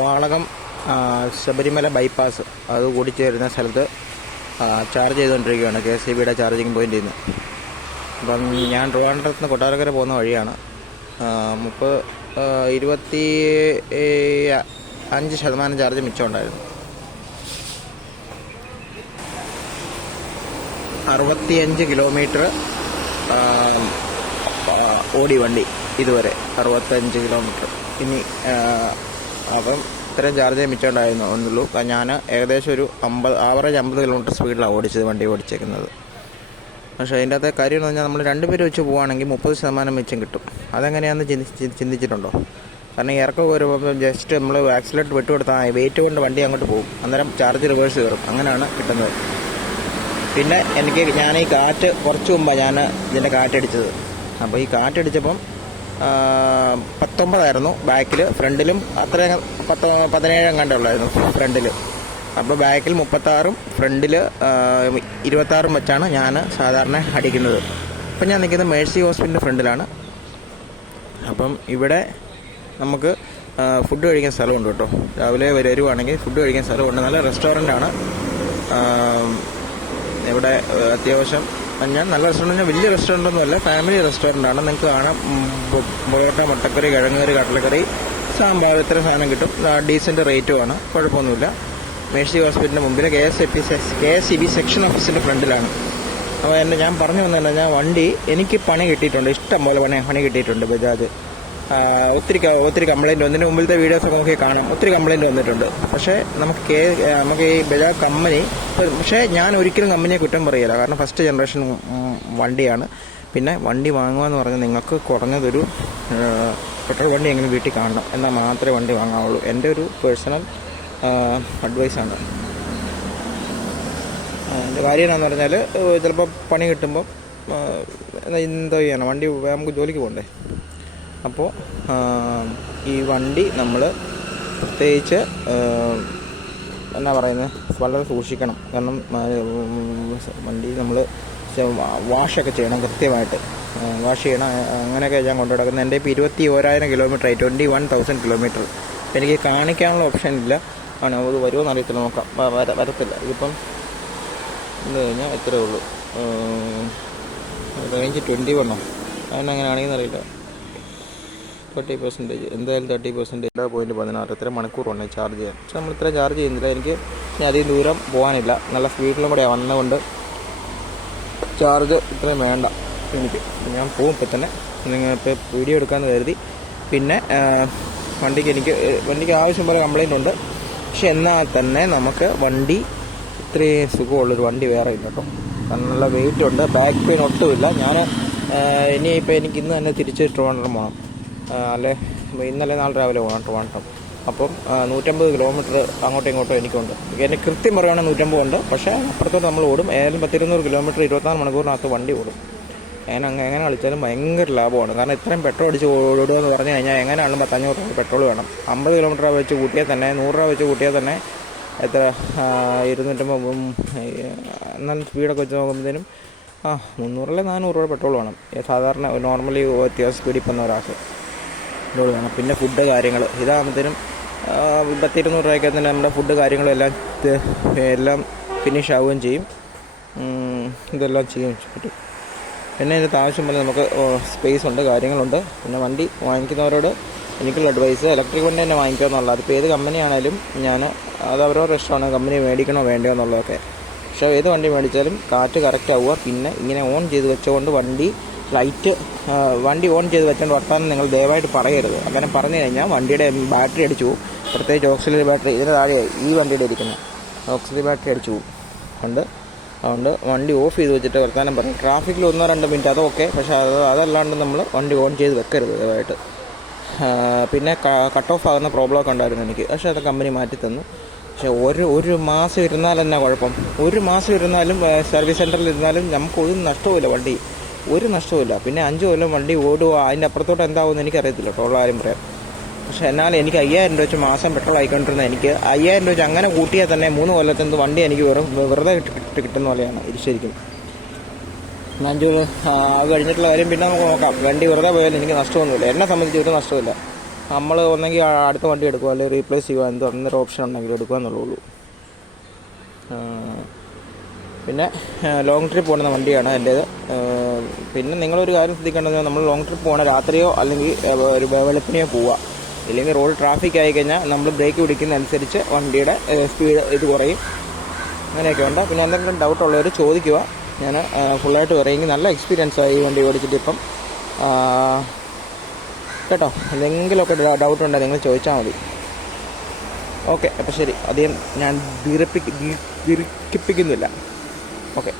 Valakom Sabarimala bypass അത് കൂടിച്ചേരുന്ന സ്ഥലത്ത് ചാർജ് ചെയ്തുകൊണ്ടിരിക്കുകയാണ് കെ ഇ ബിയുടെ ചാർജിങ് പോയിന്റിൽ നിന്ന് അപ്പം ഞാൻ ട്രിവാൻഡ്രത്ത് നിന്ന് കൊട്ടാരക്കര പോകുന്ന വഴിയാണ്. മുപ്പത് ഇരുപത്തി അഞ്ച് ശതമാനം ചാർജ് മിച്ചമുണ്ടായിരുന്നു അറുപത്തിയഞ്ച് കിലോമീറ്റർ ഓടി വണ്ടി ഇതുവരെ. അറുപത്തഞ്ച് കിലോമീറ്റർ ഇനി അപ്പം ഇത്രയും ചാർജ് മിച്ചമുണ്ടായിരുന്നു ഒന്നുള്ളൂ ഞാൻ ഏകദേശം ഒരു അമ്പത് ആവറേജ് അമ്പത് കിലോമീറ്റർ സ്പീഡിലാണ് ഓടിച്ചത് വണ്ടി ഓടിച്ചേക്കുന്നത്. പക്ഷേ അതിന്റെ അകത്തെ കാര്യം എന്ന് പറഞ്ഞാൽ നമ്മൾ രണ്ടുപേര് വെച്ച് പോവുകയാണെങ്കിൽ മുപ്പത് ശതമാനം മിച്ചം കിട്ടും. അതെങ്ങനെയാണെന്ന് ചിന്തി ചിന്തിച്ചിട്ടുണ്ടോ? കാരണം ഇറക്കം വരുമ്പോൾ ജസ്റ്റ് നമ്മൾ ആക്സിലേറ്റർ വിട്ടുകൊടുത്താൽ വെയിറ്റ് കൊണ്ട് വണ്ടി അങ്ങോട്ട് പോകും. അന്നേരം ചാർജ് റിവേഴ്സ് കയറും. അങ്ങനെയാണ് കിട്ടുന്നത്. പിന്നെ എനിക്ക് ഞാൻ ഈ കാറ്റ് കുറച്ച് മുമ്പാണ് ഞാൻ ഇതിന്റെ കാറ്റടിച്ചത്. അപ്പോൾ ഈ കാറ്റടിച്ചപ്പം പത്തൊമ്പതായിരുന്നു ബാക്കിൽ ഫ്രണ്ടിലും അത്രയും പത്ത് പതിനേഴ് കണ്ടുള്ളായിരുന്നു ഫ്രണ്ടിൽ അപ്പോൾ ബാക്കിൽ മുപ്പത്താറും ഫ്രണ്ടിൽ ഇരുപത്താറും വെച്ചാണ് ഞാൻ സാധാരണ അടിക്കുന്നത്. അപ്പം ഞാൻ നിൽക്കുന്നത് മേഴ്സി ഹോസ്പിറ്റലിന്റെ ഫ്രണ്ടിലാണ്. അപ്പം ഇവിടെ നമുക്ക് ഫുഡ് കഴിക്കാൻ സ്ഥലമുണ്ട് കേട്ടോ. രാവിലെ വരുവാണെങ്കിൽ ഫുഡ് കഴിക്കാൻ സ്ഥലമുണ്ട്. നല്ല റെസ്റ്റോറന്റ് ആണ് ഇവിടെ അത്യാവശ്യം ഞാൻ നല്ല റെസ്റ്റോറന്റ് വലിയ റെസ്റ്റോറന്റ് ഒന്നുമല്ല ഫാമിലി റെസ്റ്റോറന്റ് ആണ്. നിങ്ങൾക്ക് കാണാം. പൊറോട്ട മുട്ടക്കറി കിഴങ്ങുകറി കടലക്കറി സാമ്പാർ ഇത്ര സാധനം കിട്ടും. ഡീസന്റ് റേറ്റുമാണ് കുഴപ്പമൊന്നുമില്ല. മേഴ്സി ഹോസ്പിറ്റലിന്റെ മുമ്പിൽ K S A P K S E B section ഓഫീസിന്റെ ഫ്രണ്ടിലാണ്. അപ്പോൾ എന്നെ ഞാൻ പറഞ്ഞു വന്നതന്നെ ഞാൻ വണ്ടി എനിക്ക് പണി കിട്ടിയിട്ടുണ്ട്. ഇഷ്ടം പോലെ പണി പണി കിട്ടിയിട്ടുണ്ട് ബജാജ്. ഒത്തിരി ഒത്തിരി കംപ്ലൈന്റ് വന്നതിന് മുമ്പിലത്തെ വീഡിയോസൊക്കെ നോക്കി കാണാം. ഒത്തിരി കംപ്ലൈന്റ് വന്നിട്ടുണ്ട്. പക്ഷേ നമുക്ക് കേ നമുക്ക് ഈ ബജാജ് കമ്പനി പക്ഷേ ഞാൻ ഒരിക്കലും കമ്പനിയെ കുറ്റം പറയില്ല. കാരണം ഫസ്റ്റ് ജനറേഷൻ വണ്ടിയാണ്. പിന്നെ വണ്ടി വാങ്ങുക എന്ന് പറഞ്ഞാൽ നിങ്ങൾക്ക് കുറഞ്ഞതൊരു പെട്രോൾ വണ്ടി എങ്ങനെ വീട്ടിൽ കാണണം. എന്നാൽ മാത്രമേ വണ്ടി വാങ്ങാവുള്ളൂ. എന്റെ ഒരു പേഴ്സണൽ അഡ്വൈസാണ് എന്റെ കാര്യം എന്നു പറഞ്ഞാൽ ചിലപ്പോൾ പണി കിട്ടുമ്പോൾ എന്താ ചെയ്യണം? വണ്ടി നമുക്ക് ജോലിക്ക് പോകണ്ടേ അപ്പോൾ ഈ വണ്ടി നമ്മൾ പ്രത്യേകിച്ച് എന്നാ പറയുന്നത് വളരെ സൂക്ഷിക്കണം. കാരണം വണ്ടി നമ്മൾ വാഷൊക്കെ ചെയ്യണം കൃത്യമായിട്ട്. വാഷ് ചെയ്യണം അങ്ങനെയൊക്കെ ഞാൻ കൊണ്ടു നടക്കുന്നത്. എന്റെ ഇപ്പോൾ ഇരുപത്തി ഓരായിരം കിലോമീറ്റർ ആയി ട്വന്റി വൺ തൗസൻഡ് കിലോമീറ്റർ. എനിക്ക് കാണിക്കാനുള്ള ഓപ്ഷൻ ഇല്ല. ആണ് അത് വരുമോ എന്നറിയത്തില്ല നോക്കാം. വ- വര- വരത്തില്ല. ഇതിപ്പം ഇത് കഴിഞ്ഞാൽ ഇത്രയേ ഉള്ളൂ. റേഞ്ച് ട്വന്റി വണ്ണോ അതിനങ്ങനെ ആണെന്ന് അറിയില്ല. തേർട്ടി പെർസെന്റേജ് എന്തായാലും തേർട്ടി പെർസെന്റേജ് പോയിന്റ് പതിനാറ് ഇത്ര മണിക്കൂറുണ്ട് ചാർജ് ചെയ്യാൻ. പക്ഷെ നമ്മൾ ഇത്ര ചാർജ് ചെയ്യുന്നില്ല. എനിക്ക് ഇനി അധികം ദൂരം പോകാനില്ല. നല്ല സ്പീഡിലും കൂടെ വന്നതുകൊണ്ട് ചാർജ് ഇത്രയും വേണ്ട എനിക്ക്. ഞാൻ പോകും ഇപ്പം തന്നെ. നിങ്ങൾ ഇപ്പോൾ വീഡിയോ എടുക്കാമെന്ന് കരുതി. പിന്നെ വണ്ടിക്ക് എനിക്ക് വണ്ടിക്ക് ആവശ്യം പോലെ കംപ്ലൈന്റ് ഉണ്ട്. പക്ഷെ എന്നാൽ തന്നെ നമുക്ക് വണ്ടി ഇത്രയും സുഖമുള്ളൊരു വണ്ടി വേറെ ഇല്ല കേട്ടോ. കാരണം നല്ല വെയിറ്റ് ഉണ്ട്. ബാക്ക് പെയിൻ ഒട്ടുമില്ല. ഞാൻ ഇനിയിപ്പോൾ എനിക്ക് ഇന്ന് തന്നെ തിരിച്ച് ട്രിവാൻഡ്രം പോകണം അല്ലേ? ഇന്നലെ നാളെ രാവിലെ പോകണം ട്രിവാൻഡ്രം അപ്പം നൂറ്റമ്പത് കിലോമീറ്റർ അങ്ങോട്ടും ഇങ്ങോട്ടും എനിക്കുണ്ട്. എനിക്ക് കൃത്യം പറയുകയാണെങ്കിൽ നൂറ്റമ്പത് ഉണ്ട് പക്ഷേ അപ്പുറത്തോട്ട് നമ്മൾ ഓടും. ഏതായാലും പത്തിരുന്നൂറ് കിലോമീറ്റർ ഇരുപത്തിനാല് മണിക്കൂറിനകത്ത് വണ്ടി ഓടും. അങ്ങനെ അങ്ങ് എങ്ങനെ കളിച്ചാലും ഭയങ്കര ലാഭമാണ്. കാരണം ഇത്രയും പെട്രോൾ അടിച്ച് ഓടുക എന്ന് പറഞ്ഞു കഴിഞ്ഞാൽ എങ്ങനെയാണെങ്കിലും പത്തഞ്ഞൂറ് രൂപ പെട്രോൾ വേണം. അമ്പത് കിലോമീറ്റർ വെച്ച് കൂട്ടിയാൽ തന്നെ നൂറ് രൂപ വെച്ച് കൂട്ടിയാൽ തന്നെ എത്ര ഇരുന്നൂറ്റമ്പത് ഉം, എന്നാലും സ്പീഡൊക്കെ വെച്ച് നോക്കുമ്പോഴത്തേനും ആ മുന്നൂറല്ലേ നാനൂറ് രൂപ പെട്രോൾ വേണം. സാധാരണ നോർമലി അത്യാവശ്യം സ്പീഡിൽ പോകുന്ന ഒരാൾക്ക്. ഇതോട് വേണം പിന്നെ ഫുഡ് കാര്യങ്ങൾ ഇതാകുമ്പോഴത്തേനും പത്തിരുന്നൂറ് രൂപയ്ക്ക് തന്നെ നമ്മുടെ ഫുഡ് കാര്യങ്ങളെല്ലാം എല്ലാം ഫിനിഷ് ആവുകയും ചെയ്യും. ഇതെല്ലാം ചെയ്യാൻ പറ്റും പിന്നെ ഇതിന്റെ ആവശ്യം പോലെ നമുക്ക് സ്പേസ് ഉണ്ട് കാര്യങ്ങളുണ്ട്. പിന്നെ വണ്ടി വാങ്ങിക്കുന്നവരോട് എനിക്കുള്ള അഡ്വൈസ് ഇലക്ട്രിക് വണ്ടി തന്നെ വാങ്ങിക്കുക എന്നുള്ളത് അതിപ്പോൾ ഏത് കമ്പനിയാണേലും ഞാൻ അത് അവരവരുടെ ഇഷ്ടമാണ് കമ്പനി മേടിക്കണോ വേണ്ടയോ എന്നുള്ളതൊക്കെ. പക്ഷേ ഏത് വണ്ടി മേടിച്ചാലും കാറ്റ് കറക്റ്റ് ആവുക. പിന്നെ ഇങ്ങനെ ഓൺ ചെയ്ത് വെച്ചുകൊണ്ട് വണ്ടി ലൈറ്റ് വണ്ടി ഓൺ ചെയ്ത് വെച്ചുകൊണ്ട് വർത്താനം നിങ്ങൾ ദയവായിട്ട് പറയരുത്. അങ്ങനെ പറഞ്ഞു കഴിഞ്ഞാൽ വണ്ടിയുടെ ബാറ്ററി അടിച്ചു പോകും. പ്രത്യേകിച്ച് ഓക്സിലറി ബാറ്ററി ഇതിന് താഴെയായി ഈ വണ്ടിയുടെ ഇരിക്കുന്നത് ഓക്സിലറി ബാറ്ററി അടിച്ചു പോകും. കൊണ്ട്? അതുകൊണ്ട് വണ്ടി ഓഫ് ചെയ്ത് വെച്ചിട്ട് വർത്താനം പറയും ട്രാഫിക്കിൽ ഒന്നോ രണ്ടോ മിനിറ്റ് അതൊക്കെ പക്ഷേ അത് അതല്ലാണ്ട് നമ്മൾ വണ്ടി ഓൺ ചെയ്ത് വെക്കരുത് ദയവായിട്ട്. പിന്നെ കട്ട് ഓഫ് ആകുന്ന പ്രോബ്ലം ഒക്കെ ഉണ്ടായിരുന്നു എനിക്ക്. പക്ഷേ അത് കമ്പനി മാറ്റി തന്നു. പക്ഷേ ഒരു ഒരു മാസം ഇരുന്നാൽ തന്നെ കുഴപ്പം? ഒരു മാസം ഇരുന്നാലും സർവീസ് സെന്ററിൽ ഇരുന്നാലും നമുക്കൊരു നഷ്ടവുമില്ല വണ്ടി. ഒരു നഷ്ടവുമില്ല. പിന്നെ അഞ്ച് കൊല്ലം വണ്ടി ഓടുക അതിന്റെ അപ്പുറത്തോട്ട് എന്താവുമെന്ന് എനിക്കറിയത്തില്ല കേട്ടോ ഉള്ള കാര്യം പറയാം. പക്ഷെ എന്നാൽ എനിക്ക് അയ്യായിരം രൂപ വെച്ച് മാസം പെട്രോൾ ആയിക്കൊണ്ടിരുന്ന എനിക്ക് അയ്യായിരം രൂപ വെച്ച് അങ്ങനെ കൂട്ടിയാൽ തന്നെ മൂന്ന് കൊല്ലത്തെ വണ്ടി എനിക്ക് വെറും വെറുതെ കിട്ടി കിട്ടുന്ന പോലെയാണ് ഇത് ശരിക്കും. അഞ്ച് അത് കഴിഞ്ഞിട്ടുള്ള കാര്യം പിന്നെ നമുക്ക് നോക്കാം. വണ്ടി വെറുതെ പോയാലും എനിക്ക് നഷ്ടമൊന്നുമില്ല. എന്നെ സംബന്ധിച്ച് ഒരു നഷ്ടമില്ല നമ്മൾ ഒന്നെങ്കിൽ അടുത്ത വണ്ടി എടുക്കുക അല്ലെങ്കിൽ റീപ്ലേസ് ചെയ്യുക എന്തോ അന്നൊരു ഓപ്ഷൻ ഉണ്ടെങ്കിൽ എടുക്കുക എന്നുള്ളൂ പിന്നെ ലോങ് ട്രിപ്പ് പോകുന്ന വണ്ടിയാണ് എന്റേത്. പിന്നെ നിങ്ങളൊരു കാര്യം ശ്രദ്ധിക്കേണ്ടത് നമ്മൾ ലോങ് ട്രിപ്പ് പോകണ രാത്രിയോ അല്ലെങ്കിൽ ഒരു വെളുപ്പിനെയോ പോവുക ഇല്ലെങ്കിൽ റോഡ് ട്രാഫിക് ആയി കഴിഞ്ഞാൽ നമ്മൾ ബ്രേക്ക് പിടിക്കുന്നതനുസരിച്ച് വണ്ടിയുടെ സ്പീഡ് ഇത് കുറയും. അങ്ങനെയൊക്കെ ഉണ്ട്? പിന്നെ എന്തെങ്കിലും ഡൗട്ട് ഉള്ളവർ ചോദിക്കുക ഞാൻ ഫുള്ളായിട്ട് പറയുമെങ്കിൽ നല്ല എക്സ്പീരിയൻസ് ആയി വണ്ടി ഓടിച്ചിട്ട് ഇപ്പം. കേട്ടോ? എന്തെങ്കിലുമൊക്കെ ഡൗട്ട് ഉണ്ടെങ്കിൽ നിങ്ങൾ ചോദിച്ചാൽ മതി. ഓക്കെ അപ്പോൾ ശരി. അധികം ഞാൻ ദീർഘിപ്പി ദീർഘിപ്പിക്കുന്നില്ല ഓക്കെ